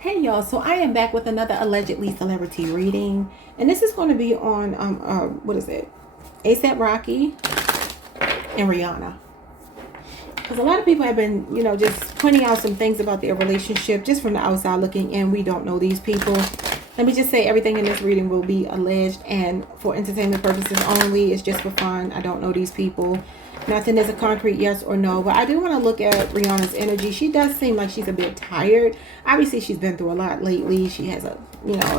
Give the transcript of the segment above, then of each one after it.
Hey y'all, so I am back with another allegedly celebrity reading, and this is going to be on what is it? ASAP Rocky and Rihanna. Because a lot of people have been, just pointing out some things about their relationship just from the outside looking in. We don't know these people. Let me just say everything in this reading will be alleged and for entertainment purposes only. It's just for fun. I don't know these people. Nothing is a concrete yes or no, but I do want to look at Rihanna's energy. She does seem like she's a bit tired. Obviously, she's been through a lot lately. She has a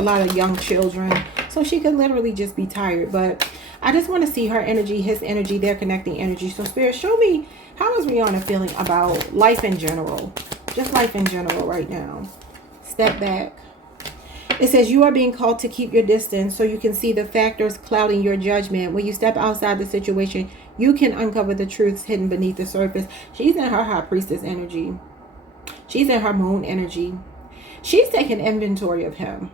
lot of young children, so she could literally just be tired. But I just want to see her energy, his energy, their connecting energy. So, Spirit, show me, how is Rihanna feeling about life in general? Just life in general right now. Step back. It says you are being called to keep your distance so you can see the factors clouding your judgment. When you step outside the situation, you can uncover the truths hidden beneath the surface. She's in her high priestess energy. She's in her moon energy. She's taking inventory of him,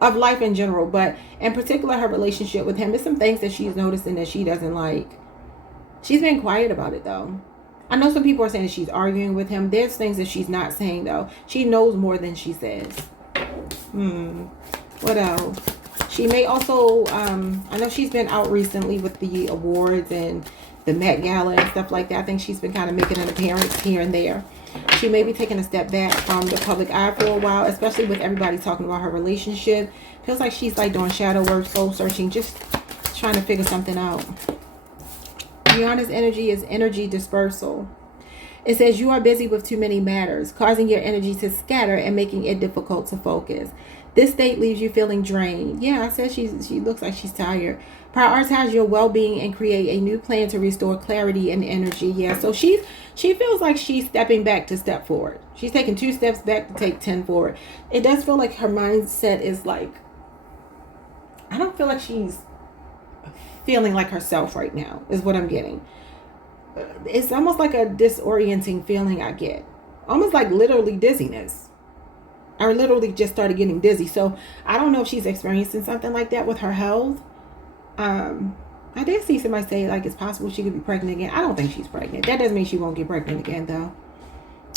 of life in general, but in particular her relationship with him. There's some things that she's noticing that she doesn't like. She's been quiet about it though. I know some people are saying that she's arguing with him. There's things that she's not saying though. She knows more than she says. What else? She may also, I know she's been out recently with the awards and the Met Gala and stuff like that. I think she's been kind of making an appearance here and there. She may be taking a step back from the public eye for a while, especially with everybody talking about her relationship. Feels like she's like doing shadow work, soul searching, just trying to figure something out. Rihanna's energy is energy dispersal. It says you are busy with too many matters, causing your energy to scatter and making it difficult to focus. This state leaves you feeling drained. Yeah, I said she looks like she's tired. Prioritize your well-being and create a new plan to restore clarity and energy. Yeah, so she feels like she's stepping back to step forward. She's taking 2 steps back to take 10 forward. It does feel like her mindset is like, I don't feel like she's feeling like herself right now, is what I'm getting. It's almost like a disorienting feeling I get. Almost like literally dizziness. I literally just started getting dizzy. So I don't know if she's experiencing something like that with her health. I did see somebody say like it's possible she could be pregnant again. I don't think she's pregnant. That doesn't mean she won't get pregnant again though.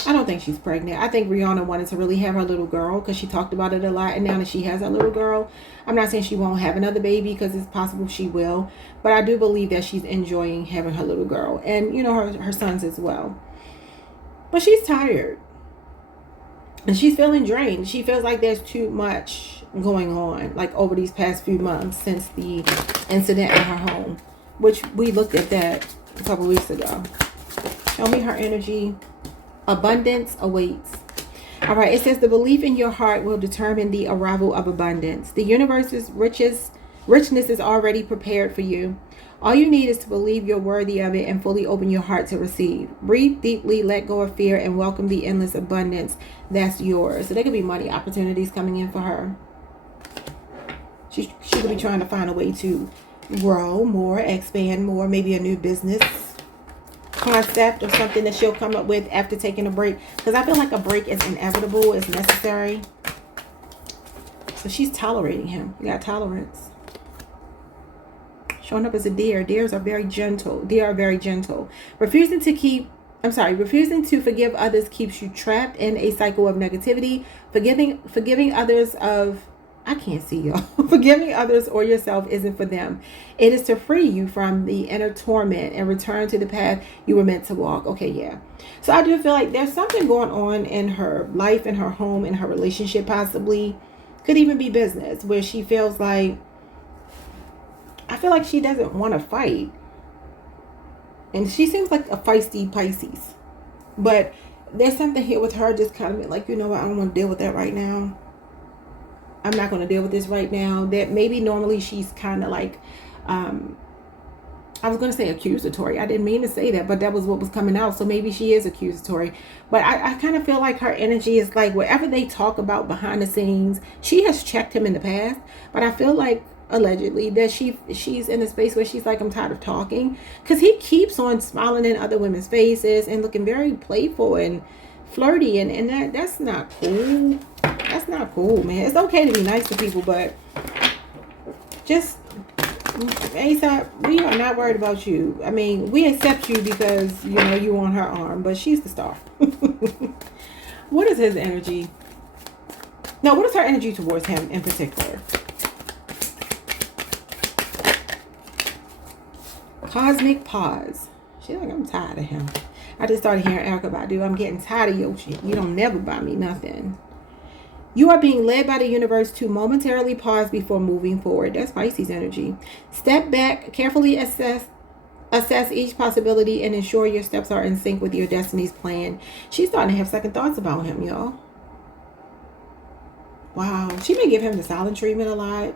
I don't think she's pregnant. I think Rihanna wanted to really have her little girl because she talked about it a lot. And now that she has a little girl, I'm not saying she won't have another baby because it's possible she will. But I do believe that she's enjoying having her little girl. And, her sons as well. But she's tired. And she's feeling drained. She feels like there's too much going on. Like over these past few months since the incident in her home. Which we looked at that a couple weeks ago. Show me her energy. Abundance awaits. All right, it says the belief in your heart will determine the arrival of abundance. The universe's richness is already prepared for you. All you need is to believe you're worthy of it and fully open your heart to receive. Breathe deeply, let go of fear, and welcome the endless abundance that's yours. So there could be money opportunities coming in for her. She could be trying to find a way to grow more, expand more, maybe a new business concept or something that she'll come up with after taking a break, because I feel like a break is inevitable, is necessary. So she's tolerating him. You got tolerance. Showing up as a deer. Deers are very gentle. They are very gentle. Refusing to forgive others keeps you trapped in a cycle of negativity. Forgiving others of I can't see y'all. Forgiving others or yourself isn't for them. It is to free you from the inner torment and return to the path you were meant to walk. Okay, yeah. So I do feel like there's something going on in her life, in her home, in her relationship, possibly. Could even be business, where she feels like, I feel like she doesn't want to fight. And she seems like a feisty Pisces. But there's something here with her just kind of like, you know what, I don't want to deal with that right now. I'm not going to deal with this right now. That maybe normally she's kind of like, I was going to say accusatory. I didn't mean to say that, but that was what was coming out. So maybe she is accusatory. But I kind of feel like her energy is like whatever they talk about behind the scenes, she has checked him in the past. But I feel like allegedly that she's in a space where she's like, I'm tired of talking. Because he keeps on smiling in other women's faces and looking very playful and flirty. And that's not cool. That's not cool, man. It's okay to be nice to people, but just ASAP, we are not worried about you. I mean, we accept you because, you on her arm, but she's the star. What is his energy? No, what is her energy towards him in particular? Cosmic pause. She's like, I'm tired of him. I just started hearing Erykah Badu. I'm getting tired of your shit. You don't never buy me nothing. You are being led by the universe to momentarily pause before moving forward. That's Pisces energy. Step back, carefully assess each possibility, and ensure your steps are in sync with your destiny's plan. She's starting to have second thoughts about him, y'all. Wow. She may give him the silent treatment a lot.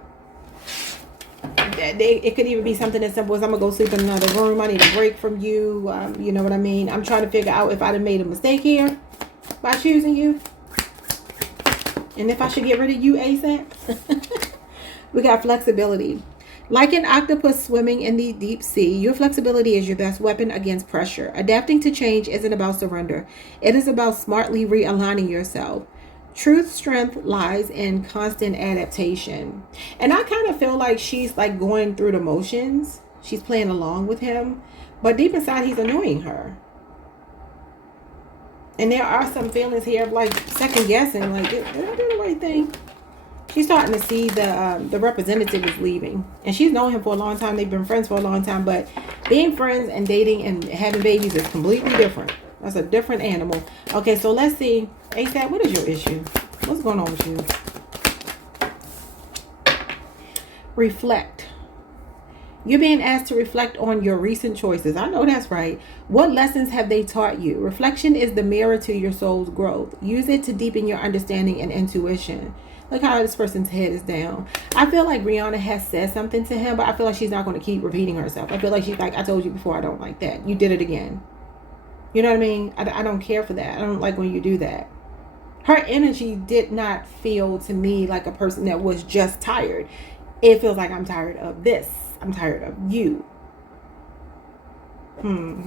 It could even be something as simple as, I'm going to go sleep in another room. I need a break from you. You know what I mean? I'm trying to figure out if I'd have made a mistake here by choosing you. And if I should get rid of you ASAP. We got flexibility. Like an octopus swimming in the deep sea, your flexibility is your best weapon against pressure. Adapting to change isn't about surrender. It is about smartly realigning yourself. Truth strength lies in constant adaptation. And I kind of feel like she's like going through the motions. She's playing along with him. But deep inside, he's annoying her. And there are some feelings here of like second guessing. Like, did I do the right thing? She's starting to see the representative is leaving. And she's known him for a long time. They've been friends for a long time. But being friends and dating and having babies is completely different. That's a different animal. Okay, so let's see. ASAP, what is your issue? What's going on with you? Reflect. You're being asked to reflect on your recent choices. I know that's right. What lessons have they taught you? Reflection is the mirror to your soul's growth. Use it to deepen your understanding and intuition. Look how this person's head is down. I feel like Rihanna has said something to him, but I feel like she's not going to keep repeating herself. I feel like she's like, I told you before, I don't like that. You did it again. You know what I mean? I don't care for that. I don't like when you do that. Her energy did not feel to me like a person that was just tired. It feels like, I'm tired of this. I'm tired of you.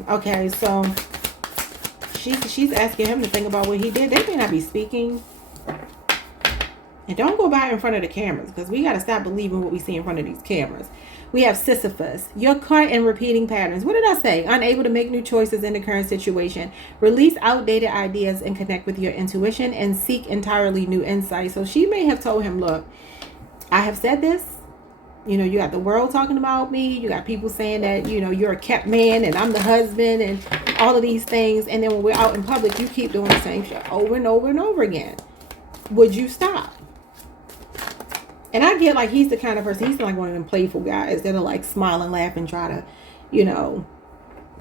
Okay, so she's asking him to think about what he did. They may not be speaking. And don't go by in front of the cameras, because we got to stop believing what we see in front of these cameras. We have Sisyphus. You're caught in repeating patterns. What did I say? Unable to make new choices in the current situation. Release outdated ideas and connect with your intuition and seek entirely new insights. So she may have told him, look, I have said this. You know, you got the world talking about me. You got people saying that, you know, you're a kept man and I'm the husband and all of these things. And then when we're out in public, you keep doing the same shit over and over and over again. Would you stop? And I get like he's the kind of person, he's like one of them playful guys that'll like smile and laugh and try to, you know,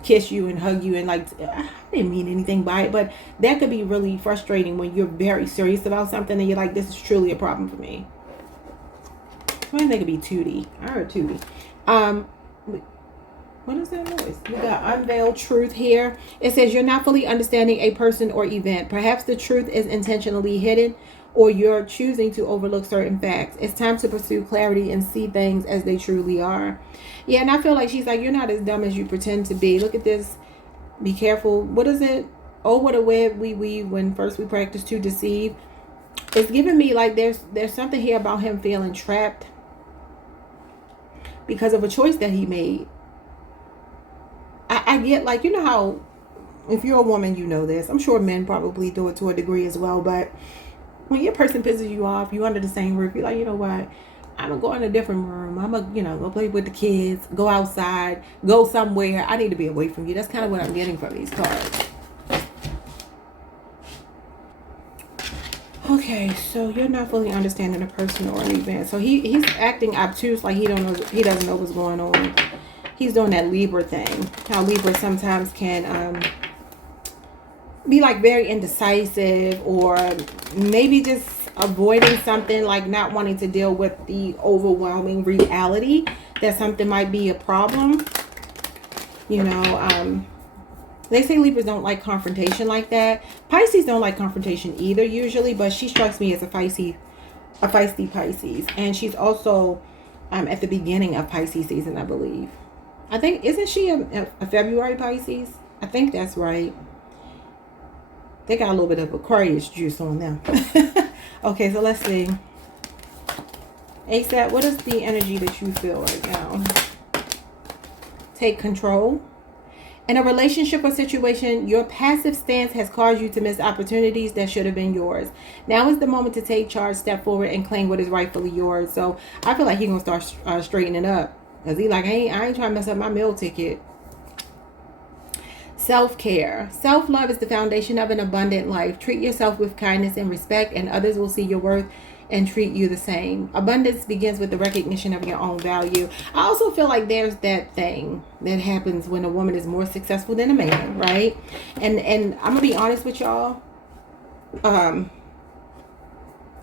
kiss you and hug you and like, I didn't mean anything by it. But that could be really frustrating when you're very serious about something and you're like, this is truly a problem for me. I think it could be Tootie. I heard Tootie. What is that noise? We got unveiled truth here. It says you're not fully understanding a person or event. Perhaps the truth is intentionally hidden, or you're choosing to overlook certain facts. It's time to pursue clarity and see things as they truly are. Yeah, and I feel like she's like, you're not as dumb as you pretend to be. Look at this. Be careful. What is it? Oh, what a web we weave when first we practice to deceive. It's giving me like there's something here about him feeling trapped because of a choice that he made. I get like, you know how if you're a woman, you know this. I'm sure men probably do it to a degree as well, but when your person pisses you off, you under the same roof, you're like, you know what? I'm going to go in a different room. I'm going to, go play with the kids, go outside, go somewhere. I need to be away from you. That's kind of what I'm getting from these cards. Okay, so you're not fully understanding a person or an event. So he's acting obtuse, like he doesn't know what's going on. He's doing that Libra thing. How Libra sometimes can be like very indecisive, or maybe just avoiding something, like not wanting to deal with the overwhelming reality that something might be a problem. They say Libras don't like confrontation like that. Pisces don't like confrontation either usually, but she strikes me as a feisty Pisces. And she's also at the beginning of Pisces season, I believe. I think, isn't she a February Pisces? I think that's right. They got a little bit of Aquarius juice on them. Okay, so let's see. ASAP, what is the energy that you feel right now? Take control. In a relationship or situation, your passive stance has caused you to miss opportunities that should have been yours. Now is the moment to take charge, step forward, and claim what is rightfully yours. So I feel like he's going to start straightening up. Because he like, I ain't trying to mess up my meal ticket. Self-care. Self-love is the foundation of an abundant life. Treat yourself with kindness and respect, and others will see your worth and treat you the same. Abundance begins with the recognition of your own value. I also feel like there's that thing that happens when a woman is more successful than a man, right? And I'm gonna be honest with y'all. I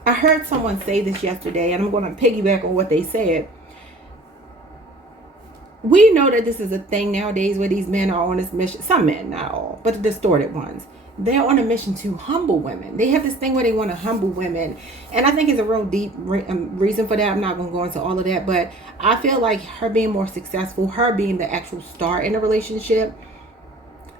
heard someone say this yesterday, and I'm gonna piggyback on what they said. We know that this is a thing nowadays where these men are on this mission. Some men, not all, but the distorted ones. They're on a mission to humble women. They have this thing where they want to humble women. And I think it's a real deep reason for that. I'm not going to go into all of that. But I feel like her being more successful, her being the actual star in a relationship,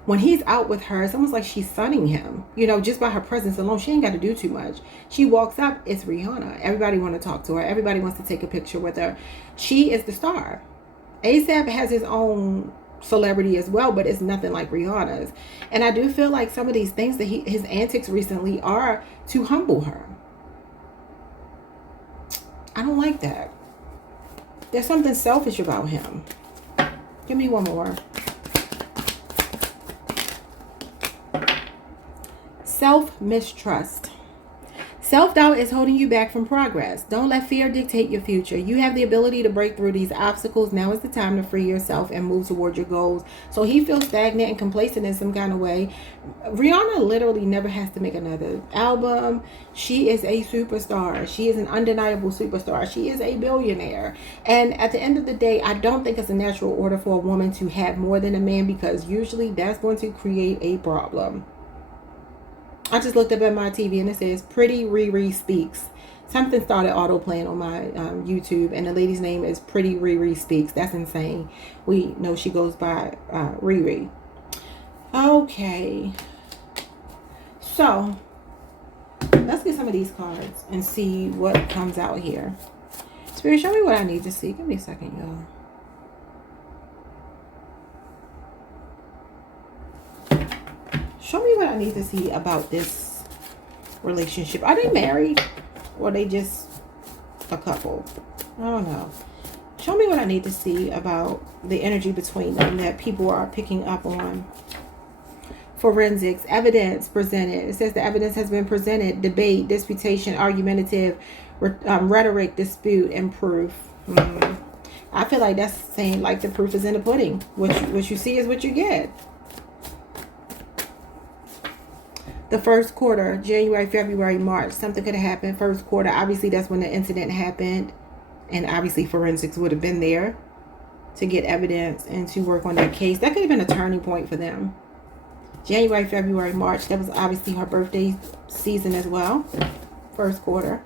when he's out with her, it's almost like she's sunning him. You know, just by her presence alone, she ain't got to do too much. She walks up, it's Rihanna. Everybody want to talk to her. Everybody wants to take a picture with her. She is the star. ASAP has his own celebrity as well, but it's nothing like Rihanna's. And I do feel like some of these things that his antics recently are to humble her. I don't like that. There's something selfish about him. Give me one more. Self-mistrust. Self-doubt is holding you back from progress. Don't let fear dictate your future. You have the ability to break through these obstacles. Now is the time to free yourself and move toward your goals. So he feels stagnant and complacent in some kind of way. Rihanna literally never has to make another album. She is a superstar. She is an undeniable superstar. She is a billionaire. And at the end of the day, I don't think it's a natural order for a woman to have more than a man, because usually that's going to create a problem. I just looked up at my TV and it says Pretty Riri Speaks. Something started auto playing on my YouTube, and the lady's name is Pretty Riri Speaks. That's insane. We know she goes by Riri. Okay. So let's get some of these cards and see what comes out here. Spirit, show me what I need to see. Give me a second, y'all. Show me what I need to see about this relationship. Are they married, or are they just a couple? I don't know. Show me what I need to see about the energy between them that people are picking up on. Forensics, evidence presented. It says the evidence has been presented. Debate, disputation, argumentative, rhetoric, dispute, and proof. I feel like that's saying like the proof is in the pudding. What you see is what you get. The first quarter, January, February, March, something could have happened. First quarter, obviously that's when the incident happened. And obviously forensics would have been there to get evidence and to work on that case. That could have been a turning point for them. January, February, March, that was obviously her birthday season as well. First quarter.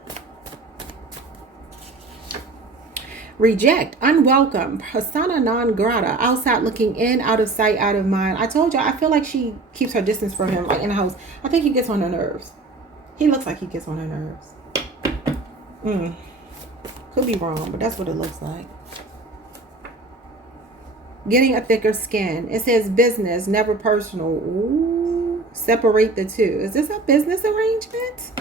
Reject, unwelcome, persona non grata, outside looking in, out of sight, out of mind. I told you, I feel like she keeps her distance from him, like in the house. I think he gets on her nerves. He looks like he gets on her nerves. Could be wrong, but that's what it looks like. Getting a thicker skin. It says business, never personal. Ooh, separate the two. Is this a business arrangement?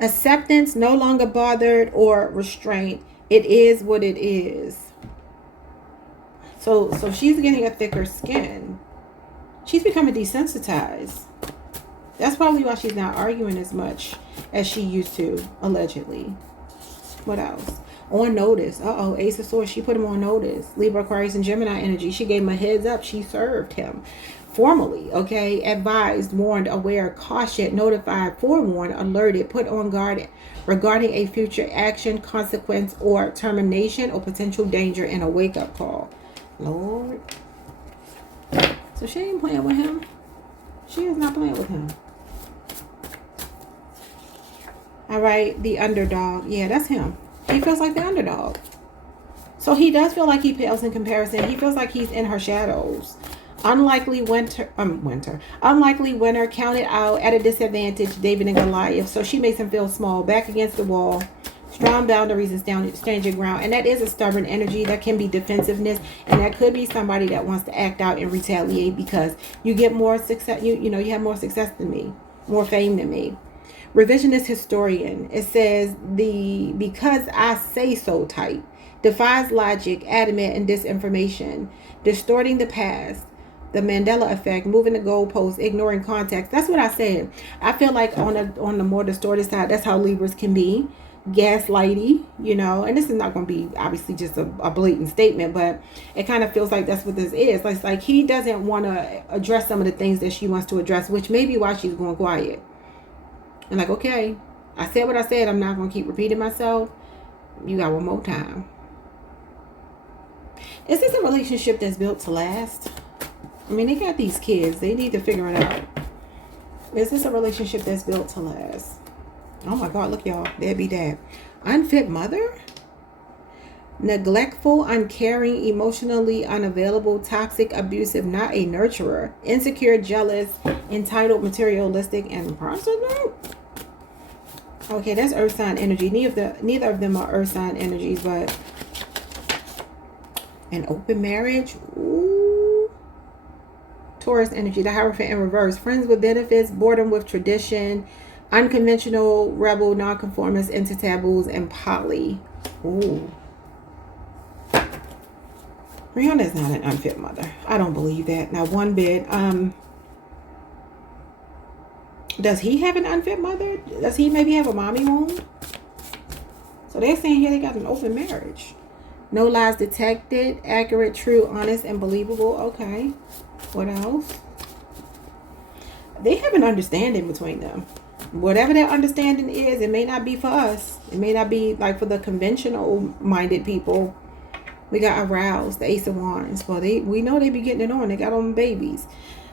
Acceptance, no longer bothered or restraint. It is what it is. So she's getting a thicker skin. She's becoming desensitized. That's probably why she's not arguing as much as she used to, allegedly. What else? On notice. Ace of Swords. She put him on notice. Libra, Aquarius, and Gemini energy. She gave him a heads up. She served him formally. Okay. Advised, warned, aware, cautioned, notified, forewarned, alerted, put on guard regarding a future action, consequence, or termination or potential danger, and a wake-up call. Lord. So she ain't playing with him. She is not playing with him. All right. The underdog. Yeah, that's him. He feels like the underdog. So he does feel like he pales in comparison. He feels like he's in her shadows. Unlikely Unlikely winner, counted out, at a disadvantage, David and Goliath. So she makes him feel small, back against the wall, Strong boundaries and stand your ground. And that is a stubborn energy. That can be defensiveness. And that could be somebody that wants to act out and retaliate because you get more success. You have more success than me, more fame than me. Revisionist historian. It says the because I say so type defies logic, adamant, and disinformation, distorting the past. The Mandela effect, moving the goalposts, ignoring context. That's what I said. I feel like on the more distorted side, that's how Libras can be. Gaslighty, and this is not going to be obviously just a blatant statement, but it kind of feels like that's what this is. It's like he doesn't want to address some of the things that she wants to address, which may be why she's going quiet. And like, okay, I said what I said. I'm not going to keep repeating myself. You got one more time. Is this a relationship that's built to last? I mean, they got these kids. They need to figure it out. Is this a relationship that's built to last? Oh my God, look y'all. There be that. Unfit mother? Neglectful, uncaring, emotionally unavailable, toxic, abusive, not a nurturer. Insecure, jealous, entitled, materialistic, and prostitute? Okay, that's earth sign energy. Neither of them are earth sign energies, but an open marriage? Ooh. Taurus energy, the Hierophant in reverse. Friends with benefits, boredom with tradition, unconventional, rebel, nonconformist, into taboos, and poly. Ooh. Rihanna is not an unfit mother. I don't believe that. Not one bit. Does he have an unfit mother? Does he maybe have a mommy wound? So they're saying here they got an open marriage. No lies detected, accurate, true, honest, and believable. Okay. What else? They have an understanding between them. Whatever that understanding is, it may not be for us. It may not be like for the conventional minded people. We got aroused, the Ace of Wands. Well, we know they be getting it on. They got on babies.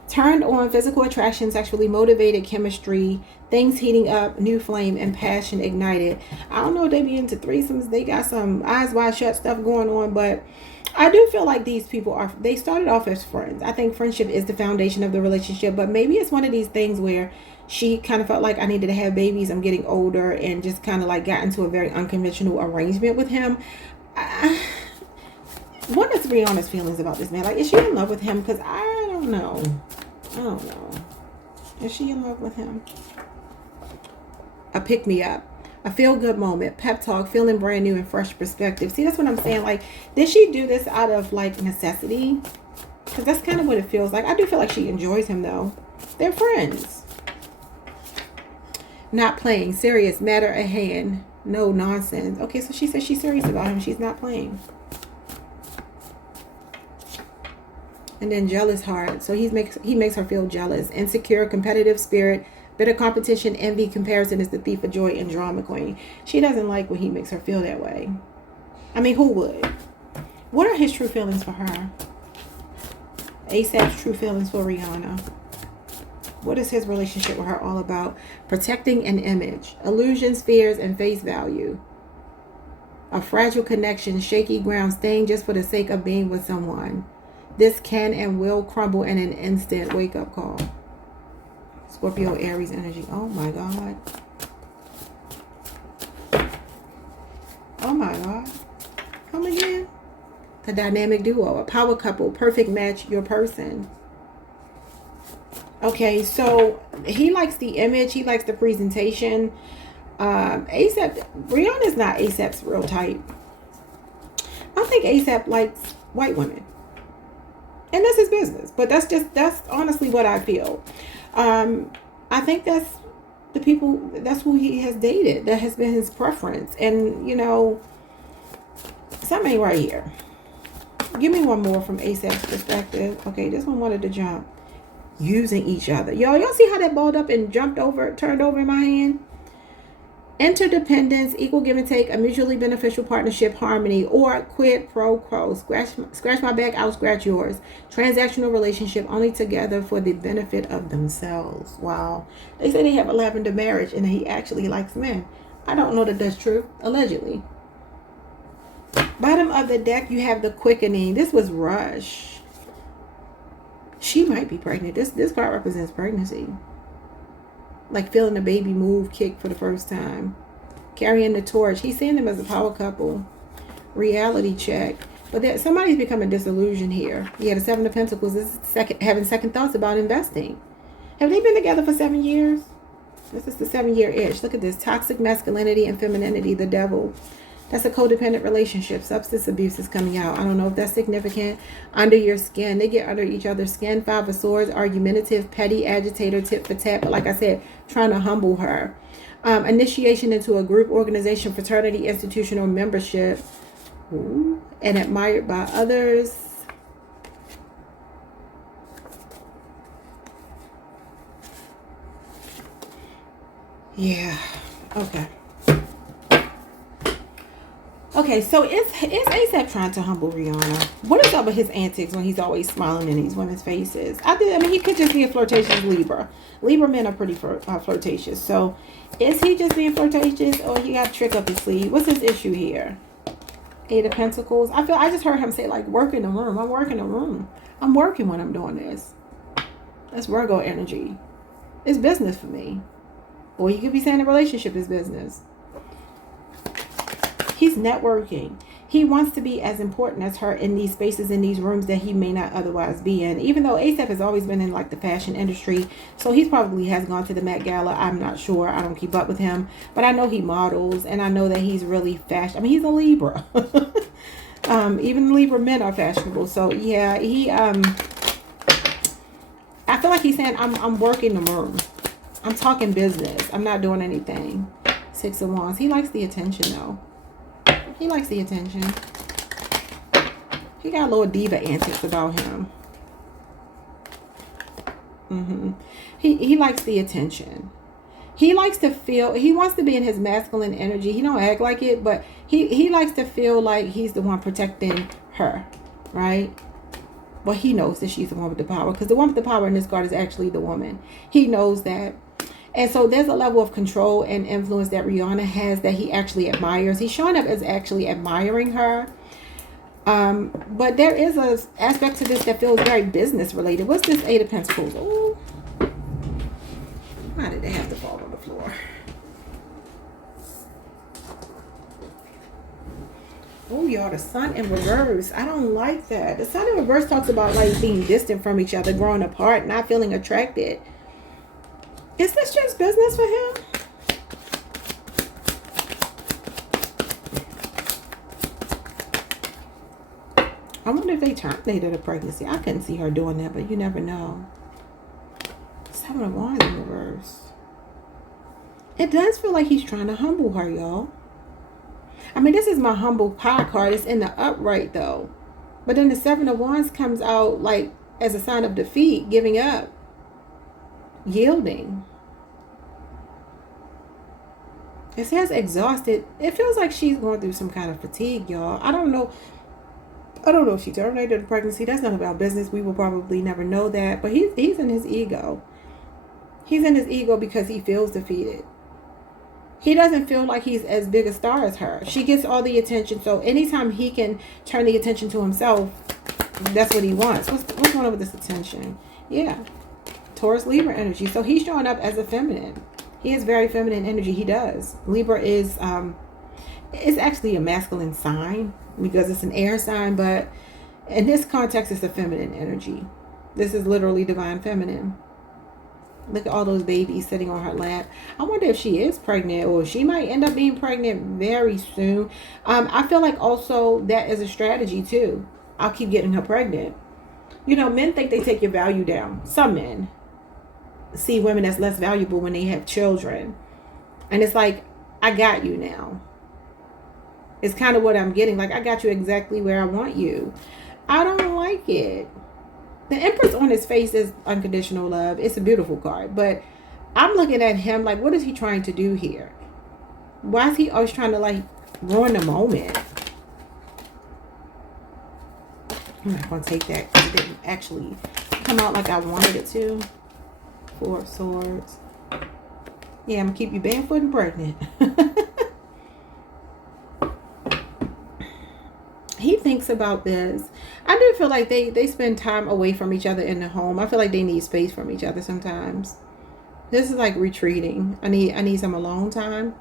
Turned on, physical attraction, sexually motivated, chemistry, things heating up, new flame, and passion ignited. I don't know if they be into threesomes. They got some eyes wide shut stuff going on, but I do feel like these people they started off as friends. I think friendship is the foundation of the relationship, but maybe it's one of these things where she kind of felt like I needed to have babies. I'm getting older, and just kind of like got into a very unconventional arrangement with him. What is Rihanna's feelings about this man? Like, is she in love with him? Because I don't know. Is she in love with him? A pick-me-up. A feel-good moment. Pep talk. Feeling brand new and fresh perspective. See, that's what I'm saying. Like, did she do this out of, like, necessity? Because that's kind of what it feels like. I do feel like she enjoys him, though. They're friends. Not playing. Serious. Matter at hand. No nonsense. Okay, so she says she's serious about him. She's not playing. And then jealous heart. So he makes her feel jealous. Insecure, competitive spirit, bitter competition, envy, comparison is the thief of joy and drama queen. She doesn't like when he makes her feel that way. I mean, who would? What are his true feelings for her? ASAP's true feelings for Rihanna. What is his relationship with her all about? Protecting an image, illusions, fears, and face value. A fragile connection, shaky ground, staying just for the sake of being with someone. This can and will crumble in an instant. Wake-up call. Scorpio, Aries energy. Oh, my God. Oh, my God. Come again. The dynamic duo. A power couple. Perfect match. Your person. Okay, so he likes the image. He likes the presentation. ASAP. Rihanna's not ASAP's real type. I think ASAP likes white women. And that's his business. But that's honestly what I feel. I think that's that's who he has dated. That has been his preference. And, something ain't right here. Give me one more from ASAP's perspective. Okay, this one wanted to jump. Using each other. Y'all see how that balled up and turned over in my hand? Interdependence, equal give and take, a mutually beneficial partnership, harmony, or quid pro quo. Scratch my back, I'll scratch yours. Transactional relationship, only together for the benefit of themselves. Wow. They say they have a lavender marriage and he actually likes men. I don't know that that's true. Allegedly. Bottom of the deck, you have the quickening. This was Rush. She might be pregnant. This card represents pregnancy. Like feeling the baby move, kick for the first time. carrying the torch. He's seeing them as a power couple. Reality check. But somebody's becoming disillusioned here. Yeah, the Seven of Pentacles is having second thoughts about investing. Have they been together for 7 years? This is the 7-year itch. Look at this. Toxic masculinity and femininity. The devil. That's a codependent relationship. Substance abuse is coming out. I don't know if that's significant. Under your skin. They get under each other's skin. Five of Swords. Argumentative, petty, agitator, tit for tat. But like I said, trying to humble her. Initiation into a group, organization, fraternity, institutional membership. Ooh. And admired by others. Yeah. Okay. Okay, so is ASAP trying to humble Rihanna? What is up with his antics when he's always smiling in these women's faces? I mean, he could just be a flirtatious Libra. Libra men are pretty flirtatious. So, is he just being flirtatious, or he got a trick up his sleeve? What's his issue here? Eight of Pentacles. I just heard him say, like, work in the room. I'm working the room. I'm working when I'm doing this. That's Virgo energy. It's business for me. Or you could be saying a relationship is business. He's networking. He wants to be as important as her in these spaces, in these rooms that he may not otherwise be in. Even though ASAP has always been in like the fashion industry. So he probably has gone to the Met Gala. I'm not sure. I don't keep up with him. But I know he models. And I know that he's really fashion. I mean, he's a Libra. Even Libra men are fashionable. So yeah, I feel like he's saying, I'm working the room. I'm talking business. I'm not doing anything. Six of Wands. He likes the attention though. He likes the attention. He got a little diva antics about him. He likes the attention. He likes to feel, he wants to be in his masculine energy. He don't act like it, but he likes to feel like he's the one protecting her, right? Well, he knows that she's the one with the power, because the one with the power in this card is actually the woman. He knows that. And so there's a level of control and influence that Rihanna has that he actually admires. He's showing up as actually admiring her. But there is an aspect to this that feels very business related. What's this Eight of Pentacles? Ooh. Why did they have to fall on the floor? Oh, y'all, the Sun in reverse. I don't like that. The Sun in reverse talks about like being distant from each other, growing apart, not feeling attracted. Is this just business for him? I wonder if they terminated a pregnancy. I couldn't see her doing that, but you never know. Seven of Wands in reverse. It does feel like he's trying to humble her, y'all. I mean, this is my humble pie card. It's in the upright, though. But then the Seven of Wands comes out like as a sign of defeat, giving up. Yielding. It says exhausted. It feels like she's going through some kind of fatigue, y'all. I don't know if she terminated the pregnancy. That's none of our business. We will probably never know that. But he's in his ego. He's in his ego because he feels defeated. He doesn't feel like he's as big a star as her. She gets all the attention. So anytime he can turn the attention to himself, that's what he wants. What's going on with this attention? Yeah. Taurus Libra energy. So he's showing up as a feminine. He has very feminine energy. He does. Libra is it's actually a masculine sign because it's an air sign, but in this context it's a feminine energy. This is literally divine feminine. Look at all those babies sitting on her lap. I wonder if she is pregnant, or she might end up being pregnant very soon. I feel like also that is a strategy too. I'll keep getting her pregnant. You know, men think they take your value down. Some men see women as less valuable when they have children. And it's like, I got you now. It's kind of what I'm getting. Like, I got you exactly where I want you. I don't like it. The Empress on his face is unconditional love. It's a beautiful card. But I'm looking at him like, what is he trying to do here? Why is he always trying to, like, ruin the moment? I'm not going to take that because it didn't actually come out like I wanted it to. Four of Swords. Yeah, I'm going to keep you barefoot and pregnant. He thinks about this. I do feel like they spend time away from each other in the home. I feel like they need space from each other sometimes. This is like retreating. I need some alone time.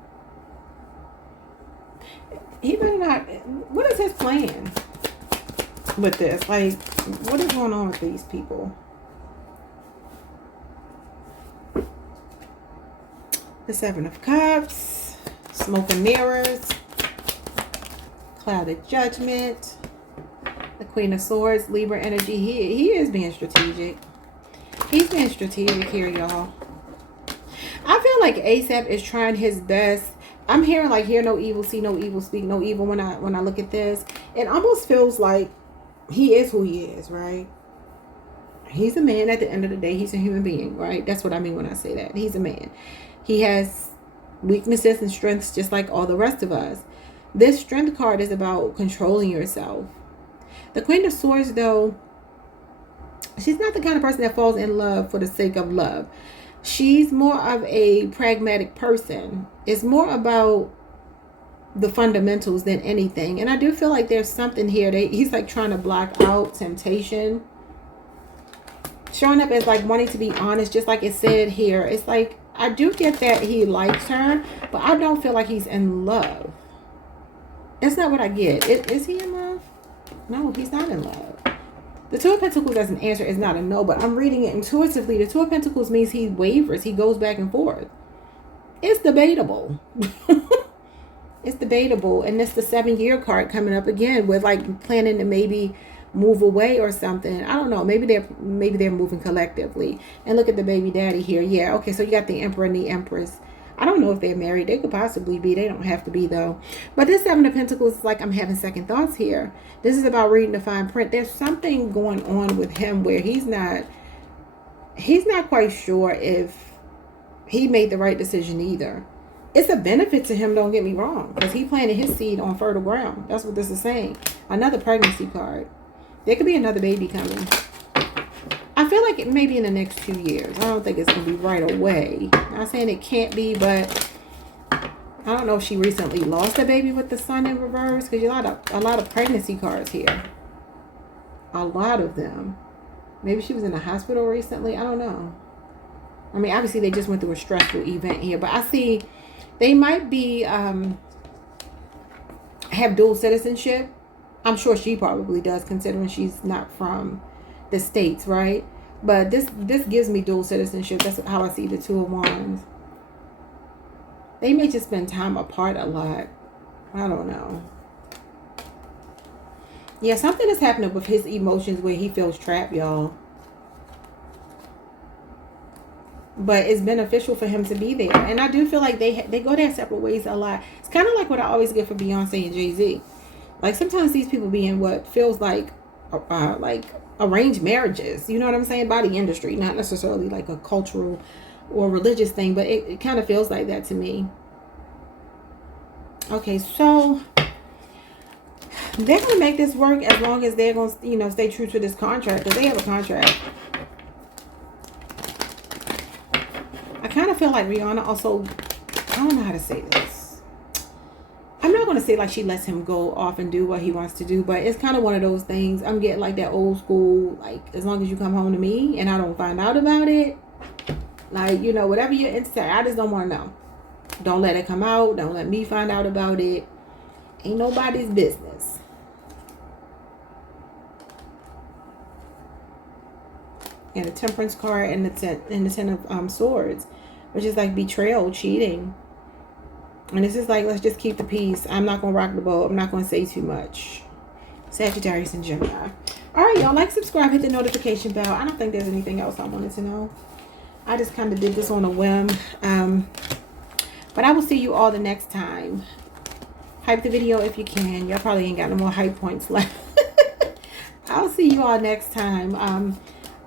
He better not. What is his plan with this? Like, what is going on with these people? The Seven of Cups, Smoke and Mirrors, Clouded Judgment, the Queen of Swords, Libra energy. He is being strategic. He's being strategic here, y'all. I feel like ASAP is trying his best. I'm hearing like hear no evil, see no evil, speak no evil when I look at this. It almost feels like he is who he is, right? He's a man at the end of the day. He's a human being, right? That's what I mean when I say that. He's a man. He has weaknesses and strengths just like all the rest of us. This strength card is about controlling yourself. The Queen of Swords, though, she's not the kind of person that falls in love for the sake of love. She's more of a pragmatic person. It's more about the fundamentals than anything. And I do feel like there's something here. He's like trying to block out temptation. Showing up as like wanting to be honest, just like it said here. It's like, I do get that he likes her, but I don't feel like he's in love. That's not what I get. Is he in love? No, he's not in love. The Two of Pentacles as an answer is not a no, but I'm reading it intuitively. The Two of Pentacles means he wavers. He goes back and forth. It's debatable. It's debatable. And it's the 7-year card coming up again with like planning to maybe move away or something. I don't know. Maybe they're moving collectively. And look at the baby daddy here. Yeah, okay, so you got the Emperor and the Empress. I don't know if they're married. They could possibly be. They don't have to be, though. But this 7 of Pentacles is like I'm having second thoughts here. This is about reading the fine print. There's something going on with him where he's not quite sure if he made the right decision either. It's a benefit to him, don't get me wrong, because he planted his seed on fertile ground. That's what this is saying. Another pregnancy card. There could be another baby coming. I feel like it may be in the next 2 years. I don't think it's going to be right away. Not saying it can't be, but I don't know if she recently lost a baby with the sun in reverse. Because a lot of pregnancy cards here. A lot of them. Maybe she was in the hospital recently. I don't know. I mean, obviously they just went through a stressful event here. But I see they might be, have dual citizenship. I'm sure she probably does, considering she's not from the States, right? But this gives me dual citizenship. That's how I see the Two of Wands. They may just spend time apart a lot. I don't know. Yeah, something is happening with his emotions where he feels trapped, y'all. But it's beneficial for him to be there. And I do feel like they go their separate ways a lot. It's kind of like what I always get for Beyonce and Jay-Z. Like sometimes these people be in what feels like arranged marriages, you know what I'm saying, by the industry, not necessarily like a cultural or religious thing, but it kind of feels like that to me. Okay, so they're going to make this work as long as they're going to, you know, stay true to this contract, because they have a contract. I kind of feel like Rihanna also, I don't know how to say this. I'm not going to say like she lets him go off and do what he wants to do, but it's kind of one of those things. I'm getting like that old school, like, as long as you come home to me and I don't find out about it, like, you know, whatever you're into, I just don't want to know. Don't let it come out. Don't let me find out about it. Ain't nobody's business. And the Temperance card and the Ten of Swords, which is like betrayal, cheating. And it's just like, let's just keep the peace. I'm not going to rock the boat. I'm not going to say too much. Sagittarius and Gemini. All right, y'all. Like, subscribe, hit the notification bell. I don't think there's anything else I wanted to know. I just kind of did this on a whim. But I will see you all the next time. Hype the video if you can. Y'all probably ain't got no more hype points left. I'll see you all next time.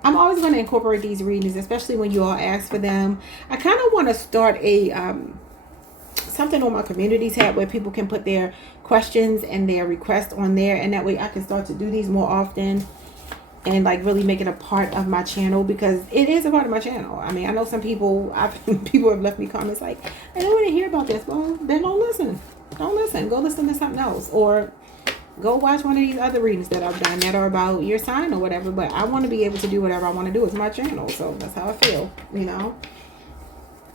I'm always going to incorporate these readings, especially when you all ask for them. I kind of want to start a... something on my community tab where people can put their questions and their requests on there, and that way I can start to do these more often and like really make it a part of my channel, because it is a part of my channel. I mean, I know some people people have left me comments like, I don't want to hear about this. Well, then don't listen. Go listen to something else, or go watch one of these other readings that I've done that are about your sign or whatever. But I want to be able to do whatever I want to do. It's my channel, so that's how I feel, you know.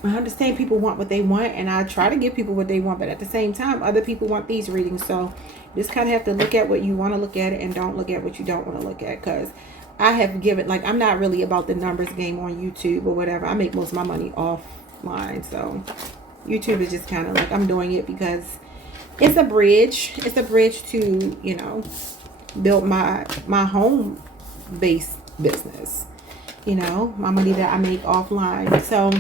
I understand people want what they want, and I try to give people what they want, but at the same time, other people want these readings. So you just kind of have to look at what you want to look at and don't look at what you don't want to look at. Because I have given, like, I'm not really about the numbers game on YouTube or whatever. I make most of my money offline. So YouTube is just kind of like, I'm doing it because it's a bridge. It's a bridge to, you know, build my home based business. You know, my money that I make offline. So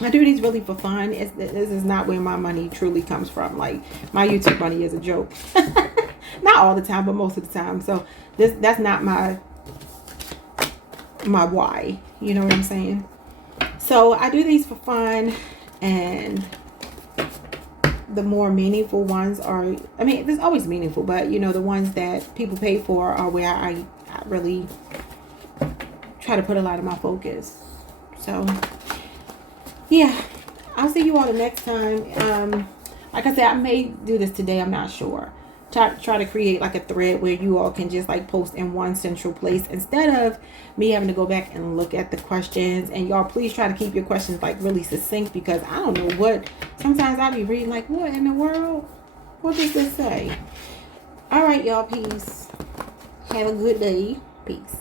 I do these really for fun. This is not where my money truly comes from. Like, my YouTube money is a joke. Not all the time, but most of the time. So that's not my why. You know what I'm saying? So I do these for fun, and the more meaningful ones are, I mean, there's always meaningful, but you know, the ones that people pay for are where I really try to put a lot of my focus. So yeah, I'll see you all the next time. Like I said, I may do this today, I'm not sure. Try to create like a thread where you all can just like post in one central place instead of me having to go back and look at the questions. And y'all, please try to keep your questions like really succinct, because I don't know what, sometimes I'll be reading like, what in the world, what does this say? All right, y'all, peace. Have a good day. Peace.